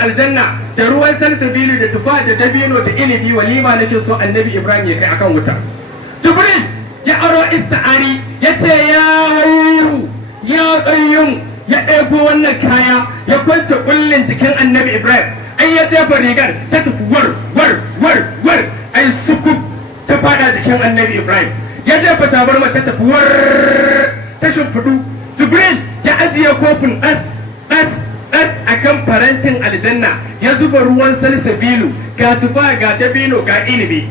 aljanna da ruwan salsabilu da tufa da dabino da inibi walima nake so annabi Ibrahim ya kai akan wuta. Jibril ya aro ista'ari ya ce ya hayyu ya qayyum ya ɗebo wannan kaya ya kwance kullin jikin annabi Ibrahim ai ya jefa rigar ta tafi war ai sukub ta fada jikin annabi Ibrahim ya jefa tabarma ta tafi war ta shimfidu. Jibril ya ajiye kofin ɗas akan farantin aljanna ya zuba ruwan salsabilu ga tufa ga dabino ga inibi.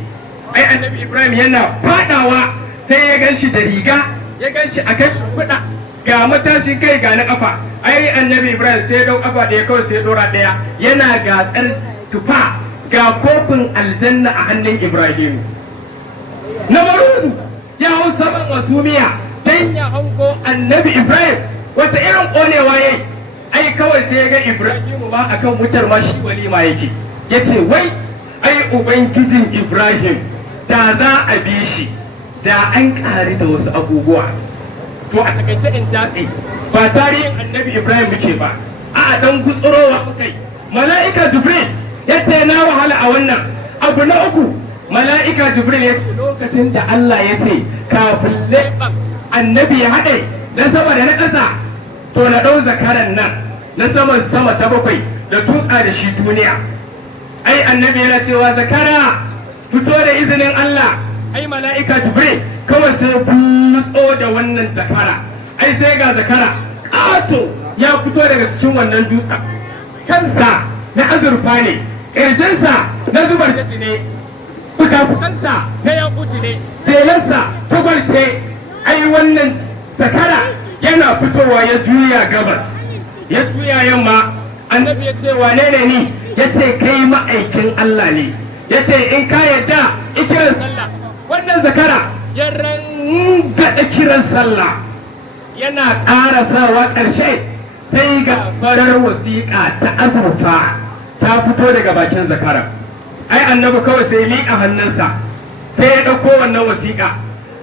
Ai annabi Ibrahim yana fadawa sai ya ganshi da riga ya ganshi a kan shimfiɗa ga matashin kai ga na kafa. Ai annabi Ibrahim sai ya dau kafa ɗaya kawai sai ya dora ɗaya yana gatsar tufa ga kofin aljanna a hannun Ibrahim. Na maruzu ya hau saman wasumiya dan ya hango annabi Ibrahim wata irin ƙonewa yayi. Ai kawai sai ya ga Ibrahimu ba akan wutar ma shi walima yake. Yace wai ai ubangijin Ibrahim da za a bi shi da an ƙari da wasu abubuwa. To a takaice in datse ba tarihin annabi Ibrahim muke ba, a dan gutsurowa kai. Mala'ika Jibril ya ce na wahala a wannan. Abu na uku, mala'ika Jibril ya ce lokacin da Allah ya ce kafin leɓen annabi ya haɗe na sama da na ƙasa, to na ɗau zakaran nan na sama ta bakwai da tutsa da shi duniya. Ai annabi yana cewa zakara fito da izinin Allah. Ai mala'ika Jibril kawai sai bulutso da wannan zakara. Ai sai ga zakara ƙato ya fito daga cikin wannan dutsen. Kansa na azurfa ne, ƙirjinsa na zubar da ne, fuka-fukansa na yakuti ne, jelarsa tagwalce. Ai wannan zakara yana fitowa ya juya gabas, ya juya yamma. Annabi ya ce wane ne ni? Ya ce kai ma'aikin Allah ne. Ya ce in ka yadda ikiran sallah. Wannan zakara ya rangaɗa kiran sallah yana ƙarasawa ƙarshe sai ga farar wasiƙa ta azurfa ta fito daga bakin zakara. Ai annabi kawai sai liƙa hannunsa sai ya ɗauko wannan wasiƙa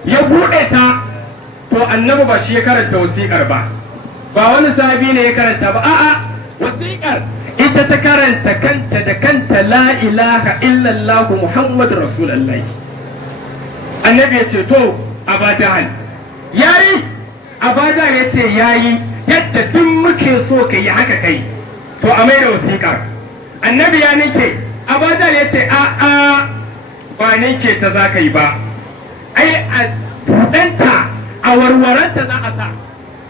ya buɗe ta. To annabi ba shi ya karanta wasiƙar ba wani sahabi ne ya karanta ba, a'a wasiƙar ita ta karanta kanta da kanta la ilaha illallah muhammadu rasulullahi. Annabi ya ce to Aba Jahal yayi, Aba Jahal ya ce yayi yadda duk muke so ka yi haka kai, to a mai da wasiƙar. Annabi ya ninke, Aba Jahal ya ce a'a ba ninke ta za ka yi ba, ai a buɗanta a warwaranta za a sa.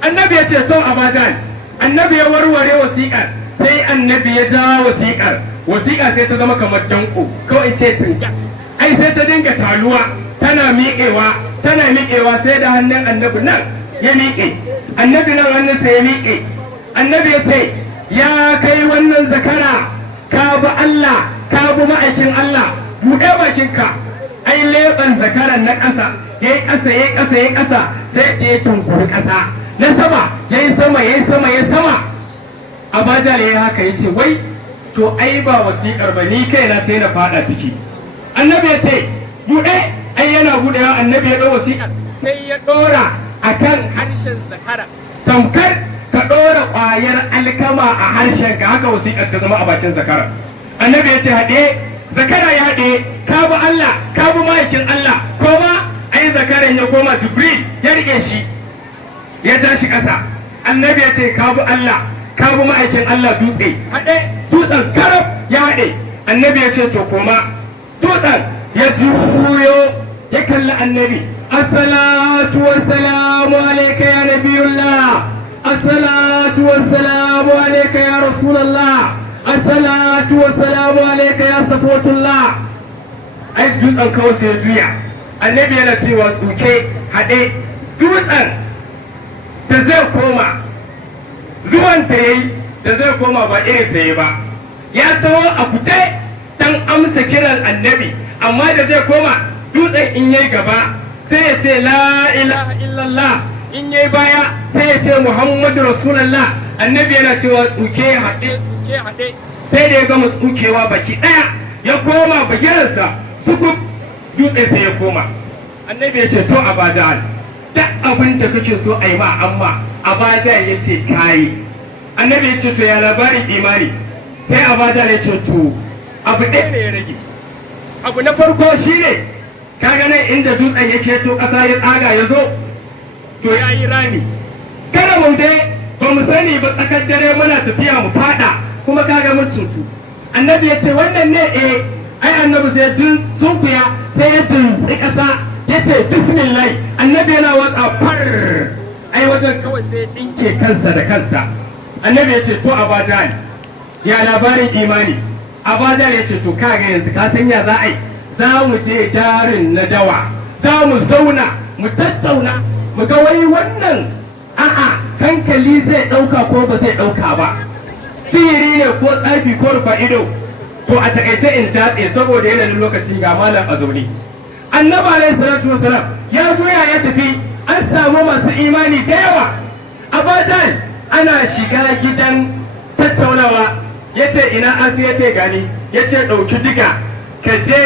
Annabi ya ce to Aba Jahal. Annabi ya warware wasiƙar sai annabi ya ja wasiƙa sai ta zama kamar danko ko in ce tsinka. Ai sai ta dinga taluwa tana miƙewa sai da hannun annabi nan ya miƙe, annabi nan hannunsa ya miƙe. Annabi ya ce ya kai wannan zakara ka bi Allah ka bi ma'aikin Allah, buɗe bakinka. Ai leɓen zakaran na ƙasa yayi ƙasa sai ta yi tunkuri ƙasa, na sama yayi sama. Aba Jahal yayi haka yace wai to ai ba wasiƙar ba ni kaina sai na fada ciki. Annabi ya ce buɗe. Ai yana buɗewa annabi ya ɗau wasiƙar sai ya ɗora akan harshen zakara, tamkar ka ɗora ƙwayar alkama a harshen ka, haka wasiƙar ta zama a bakin zakara. Annabi ya ce haɗe, zakara ya haɗe, ka bi Allah ka bi ma'aikin Allah. Koma ai zakaran ya koma, Jibril ya rike shi ya ja shi ƙasa. Annabi ya ce ka bi Allah ka bi ma'aikin Allah, dutse haɗe, dutsen karab ya haɗe. Annabi ya ce to koma, dutsen ya juyo ya kalli annabi. Assalatu wassalamu alayka ya nabiyullah, assalatu wassalamu alayka ya rasulallah, assalatu wassalamu alayka ya safwatullah. Ai dutsen kawai sai ya juya. Annabi yana cewa tsuke haɗe, dutsen da zai koma zuwan ta yayi da zai koma ba irin sai ba, ya taho a fite dan amsa kiran annabi, amma da zai koma dutsen in yayi gaba sai ya ce la ilaha illallah, in yayi baya sai ya ce muhammadu rasulullah. Annabi yana cewa tsuke haɗe sai da ya gama tsukewa baki ɗaya ya koma bagiransa sukub, dutse sai ya koma. Annabi ya ce to Aba Jahal duk abin da kake so a yi ma amma. Aba Jahal ya ce kayi. Annabi ya ce to ya labarin imani, sai Abaja ya ce to abu ɗaya ne ya rage. Abu na farko shine kaga nan inda dutsen yake to ƙasa ya tsaga ya zo to ya yi rami. Kada mu je ba mu sani ba tsakar dare muna tafiya mu fada kuma kaga mun cutu. Annabi ya ce wannan ne ai annabi sai sunkuya sai ya tuntsi ƙasa ya ce bismillah. Annabi yana watsa far ai wajen kawai sai ɗinke kansa da kansa. Annabi ya ce to Abaja ya labarin imani. Abaja ya ce to kaga yanzu ka sanya za a yi za mu je darin na dawa za mu zauna mu tattauna mu ga wai wannan a'a kankali zai ɗauka ko ba zai ɗauka ba, sihiri ne ko tsafi ko rufa ido. To a takaice in datse saboda yanayin lokaci ga malam a zaune. Annabi alaihi salatu wasalam ya juya ya tafi, an samu masu imani da yawa. Abajan ana shiga gidan tattaunawa ya ce ina asi ya ce gani, ya ce ɗauki diga ka je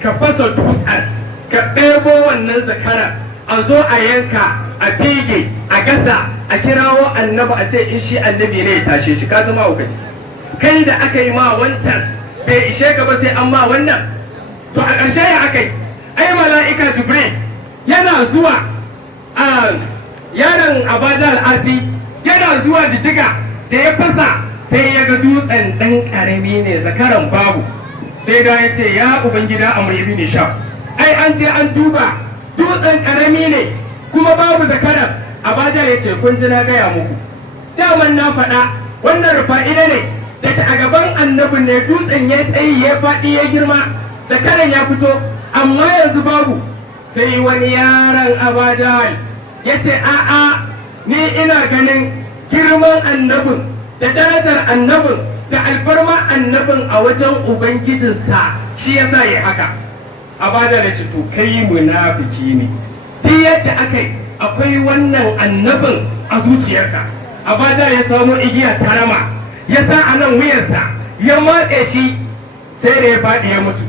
ka fasa dutsen ka ɗebo wannan zakara a zo a yanka a fige a gasa a kirawo annabi a ce in shi annabi ne ya tashe shi. Ka zama hukaci kai da aka yi ma wancan bai ishe ka ba sai an ma wannan. To a ƙarshe ya aka yi ai mala'ika jibril yana zuwa a yaron Abaja al'asi yana zuwa didiga da ya fasa sai ya ga dutsen ɗan ƙarami ne zakaran babu. Sai da ya ce ya ubangida Amr ibn Sham ai an je an duba dutsen ƙarami ne kuma babu zakaran. Abaja ya ce kun ji na gaya muku daman na faɗa wannan rufa'ida ne da a gaban annabin ne dutsen ya tsayi ya faɗi ya girma zakaran ya fito amma yanzu babu. Sai wani yaron Abaja ya ce a'a ni ina ganin girman annabin da darajar annabin da alfarma annabin a wajen ubangijinsa shi yasa ya haka. Abaja da ce to kai munafiki ne, duk yadda aka yi akwai wannan annabin a zuciyarka. Abaja ya samu igiya tarama ya sa a nan wuyarsa ya matse shi sai da ya faɗi ya mutu.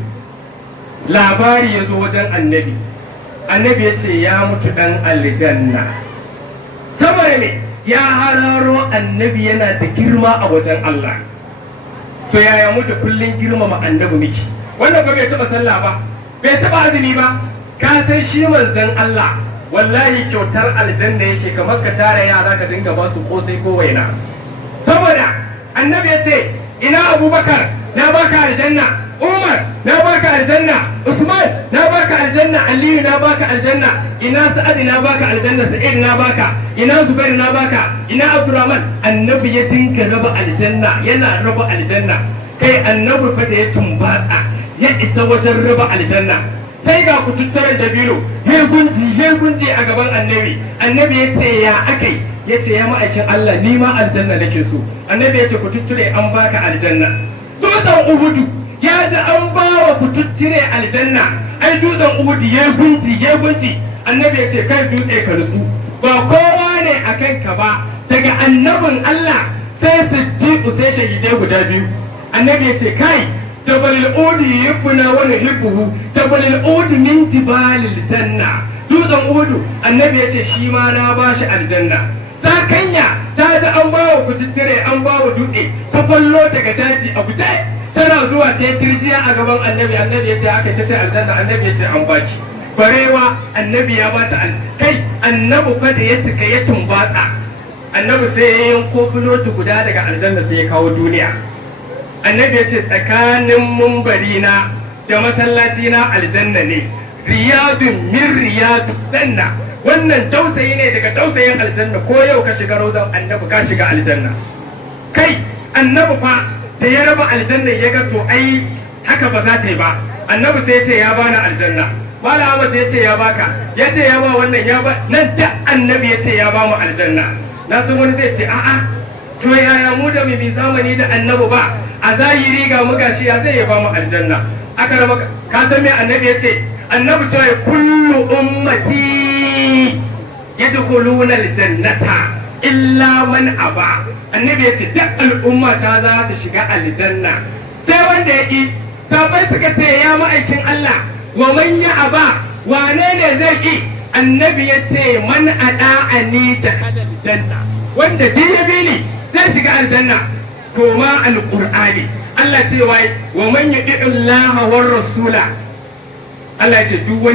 Labari ya zo wajen annabi, annabi ya ce ya mutu ɗan aljanna. Saboda me ya hararo annabi yana da girma a wajen Allah. To yaya mutu kullum girmama annabi miki? Wannan ba bai taɓa sallah ba, bai taɓa azumi ba. Ka san shi manzon Allah wallahi kyautar aljanna yake kamar ka tara yara ka dinga ba su kosai ko waina. Saboda annabi ya ce ina Abubakar na baka aljanna, Umar na baka aljanna, Usman na baka aljanna, Aliyu na baka aljanna, ina Sa'ad na baka aljanna, Sa'id na baka, ina Zubair na baka, ina Abdurrahman. Annabi ya dinga raba aljanna, yana raba aljanna. Kai annabi fa da ya tumbatsa ya isa wajen raba aljanna. Sai ga kututturen dabino ya gunji a gaban annabi. Annabi ya ce ya akai, ya ce ya ma'aikin Allah ni ma aljanna nake so. Annabi ya ce kututture an baka aljanna. Dutsen Uhudu ya ji an ba wa kututture aljanna. Ai dutsen Uhudu ya gunji. Annabi ya ce kai dutse ka nutsu, ba kowa ne a kanka ba daga annabin Allah sai Siddiqu sai shahidai guda biyu. Annabi ya ce kai Jabal al-Ud yubbuna wa nuhibbuhu, Jabal al-Ud min jibalil janna. Dutsen Uhudu annabi ya ce shi ma na bashi aljanna. Sakanya ta ji an bawa kututture an bawa dutse ta fallo daga daji a guje tana zuwa ta tirjiya a gaban annabi. Annabi ya ce aka ta ce aljanna, annabi ya ce an baki. Barewa annabi ya bata kai annabi fa da ya cika ya tumbatsa annabi sai ya yanko filoti guda daga aljanna sai ya kawo duniya. Annabi ya ce tsakanin mumbari na da masallaci na aljanna ne, riyadun min riyadu janna. Wannan dausayi ne daga dausayin aljanna, ko yau ka shiga rawdan annabi ka shiga aljanna. Kai annabi fa da ya raba aljanna ya ga to ai haka ba za ta yi ba. Annabi sai ya ce ya bani aljanna. Malam Ahmad ya ce ya baka, ya ce ya ba wannan ya ba nan da annabi ya ce ya ba mu aljanna. Na san wani zai ce a'a to yaya mu da mai zamani da annabi ba a zahiri ga mu gashi ya zai ya ba mu aljanna. Aka raba ka san me annabi ya ce? Annabi cewa kullu ummati yadkhuluna aljannata illa man aba. Annabi ya ce duk al'umma ta za ta shiga aljanna sai wanda ya ki. Sabai suka ce ya ma'aikin Allah wa man ya aba wane ne zai ki? Annabi ya ce man ada'ani da aljanna, wanda duk ya bi ni zai shiga aljanna. koma alqur'ani. Allah ce wai wa man yuti Allah war rasula, Allah ce duk wanda